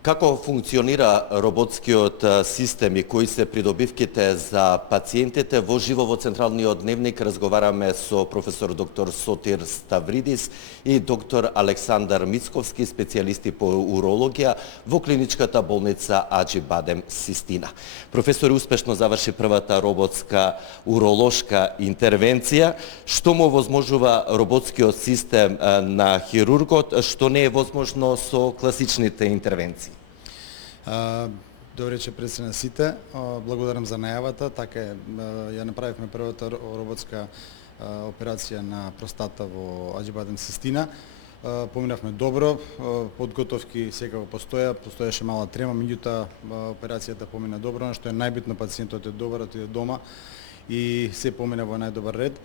Како функционира роботскиот систем и кои се придобивките за пациентите? Во живо во Централниот дневник разговараме со професор доктор Сотир Ставридис и доктор Александар Мицковски, специјалисти по урологија во клиничката болница Аџи-Бадем Систина. Професор успешно заврши првата роботска уролошка интервенција. Што му возможува роботскиот систем на хирургот, што не е возможно со класичните интервенции? Добре вечер пред се на сите. Благодарам за најавата. Така е, ја направивме првата роботска операција на простата во Аџи-Бадем Систина. Поминавме добро, подготовки секако постоеше мала трема, меѓутоа операцијата помина добро, она што е најбитно, пациентот е добар, отиде дома и се помина во најдобар ред.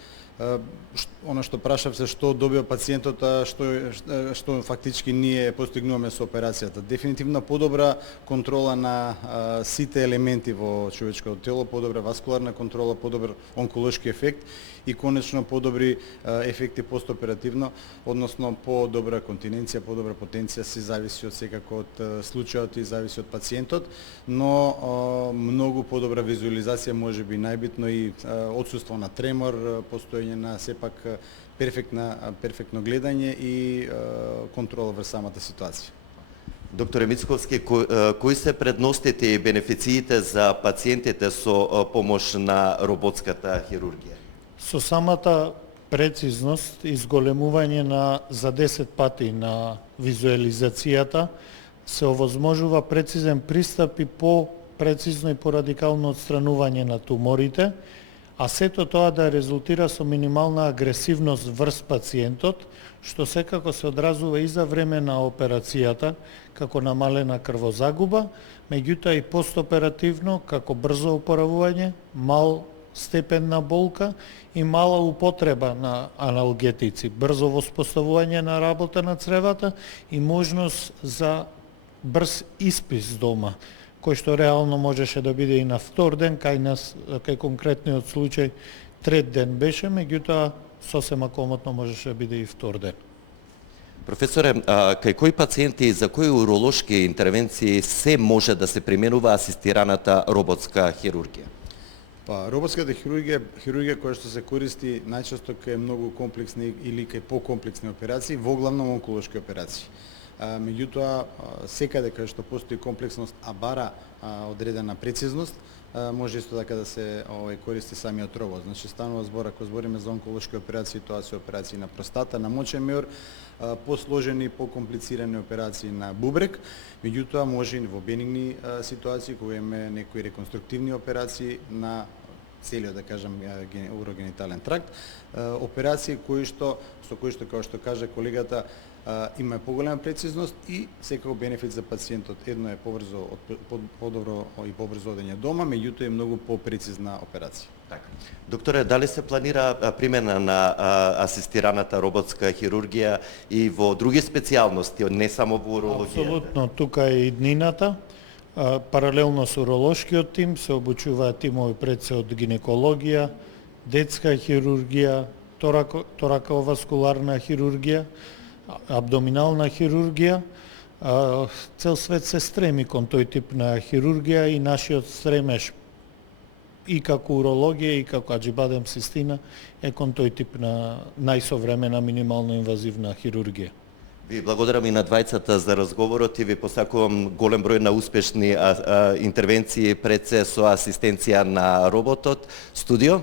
Она што прашав се што добива пациентот, што фактички ние постигнуваме со операцијата. Дефинитивно подобра контрола на сите елементи во човечкото тело, подобра васкуларна контрола, подобар онколошки ефект и конечно подобри ефекти постоперативно, односно подобра континенција, подобра потенција, се зависи од секако од случајот и зависи од пациентот, но многу подобра визуализација, можеби најбитно и отсуство на тремор, постоење на сепак перфектно гледање и контрола врз самата ситуација. Докторе Мицковски, кои се предностите и бенефициите за пациентите со помош на роботската хирургија? Со самата прецизност, изголемување за 10 пати на визуализацијата, се овозможува прецизен пристап и по-прецизно и по-радикално отстранување на туморите, а сето тоа да резултира со минимална агресивност врз пациентот, што секако се одразува и за време на операцијата, како намалена крвозагуба, меѓутоа и постоперативно, како брзо опоравување, мал степен на болка и мала употреба на аналгетици, брзо воспоставување на работа на цревата и можност за брз испис дома, кој што реално можеше да биде и на втор ден, кај нас, кај конкретниот случај, трет ден беше, меѓутоа сосема комотно можеше да биде и втор ден. Професоре, кај кои пациенти и за кои уролошки интервенции се може да се применува асистираната роботска хирургија? Роботската хирургија која што се користи најчесто кај многу комплексни или кај покомплексни операции, во главном онколошки операции. Меѓутоа, секаде кај што постои комплексност, а бара одредена прецизност, може исто така да се користи самиот робот. Значи, станува збор, ако збориме за онколошки операции, тоа се операции на простата, на мочен меор, посложени, покомплицирани операции на бубрек, меѓутоа може и во бенигни ситуации, кога имаме некои реконструктивни операции на целиот, да кажам, урогенитален тракт, операции со кои што, како што кажа колегата, има поголема прецизност и секако бенефит за пациентот. Едно е подобро и побрзо одење дома, меѓутоа е многу попрецизна операција. Така. Докторе, дали се планира примена на асистираната роботска хирургија и во други специјалности, не само во урологија? Апсолутно, тука е иднината. Паралелно со уролошкиот тим се обучуваат тимови пред се од гинекологија, детска хирургија, тораковаскуларна хирургија, абдоминална хирургија. Цел свет се стреми кон тој тип на хирургија и нашиот стремеж и како урологија и како Аџи-Бадем Систина е кон тој тип на најсовремена минимално инвазивна хирургија. Ви благодарам и на двајцата за разговорот и ви посакувам голем број на успешни интервенции пред се со асистенција на роботот. Студио?